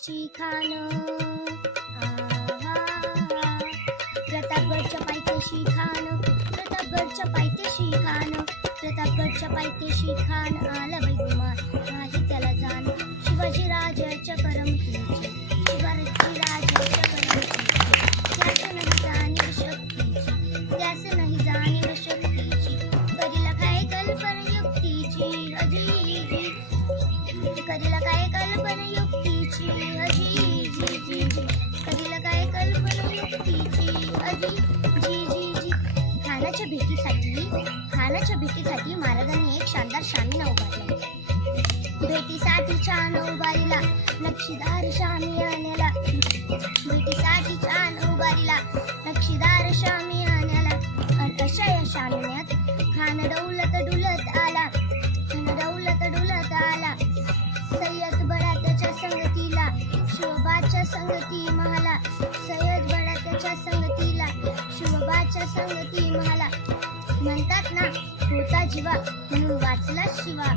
पायथ्याची खान. प्रतापगडच्या पायथ्याशी खान. प्रतापगडच्या पायथ्याशी खान. प्रतापगडच्या पायथ्याशी खान आला बाई गुमान नाही त्याला जाण शिवाजी राजाच्या करमतीची. शिवाजी राजाच्या करमतीची. त्यास नाही जाणीव शक्तीची. त्यास नाही जाणीव शक्तीची. करीला काय कल्पना युक्तीची? अजी करीला काय कल्पना खानाच्या भेटीसाठी खानाच्या भेटीसाठी महाराजांनी एक शानदार शामिना उभारला. भेटीसाठी छान उभारीला नक्षीदार शामी शामियान्याला भेटीसाठी छान उभारीला नक्षीदार शामियान्याला अन अशा या शामिन्यात खान डौलत डुलत आला. खान डौलत डुलत आला. सय्यद बडा त्याच्या संगतीला शोभाच्या संगती महाला सय्यद बडा त्याच्या संगतीला शिवबाच्या संगती मला म्हणतात ना होता जीवा म्हणून वाचला शिवा.